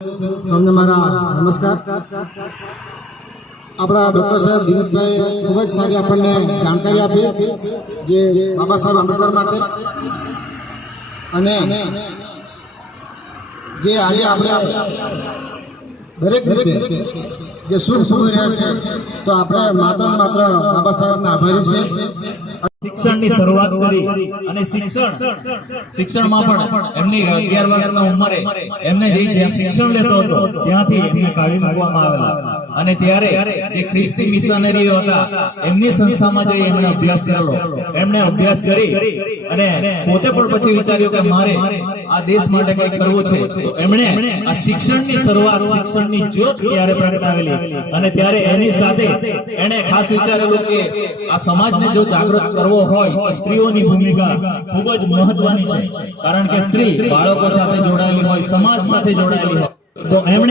સૌને મારા નમસ્કાર। આપણા ડૉક્ટર સાહેબ દિનેશભાઈ ખૂબ જ સારી આપણને જાણકારી આપી જે બાબા સાહેબ આંબેડકર માટે અને જે આજે આપણે દરેક રીતે જે સુખ સુખી રહ્યા છે તો આપણે માત્ર બાબા સાહેબના આભારી છે। શિક્ષણની શરૂઆત કરી અને શિક્ષણમાં પણ એમની 11 વર્ષના ઉંમરે એમને જે શિક્ષણ લેતો હતો ત્યાંથી એમને કાઢી મૂકવામાં આવેલા અને ત્યારે જે ખ્રિસ્તી મિશનરીઓ હતા એમની સંસ્થામાં જઈ એમણે અભ્યાસ કરેલો। એમણે અભ્યાસ કરી અને પોતે પણ પછી વિચાર્યું કે મારે આ દેશ માટે કંઈક કરવું છે તો એમણે આ શિક્ષણની શરૂઆત શિક્ષણની જ્યોત ત્યારે પ્રગટાવેલી અને ત્યારે એની સાથે એણે ખાસ વિચારેલું કે આ સમાજને જો જાગૃત કરવો હોય તો સ્ત્રીઓની ભૂમિકા ખૂબ જ મહત્વની છે કારણ કે સ્ત્રી બાળકો સાથે જોડાયેલી હોય સમાજ સાથે જોડાયેલી હોય તો એમણે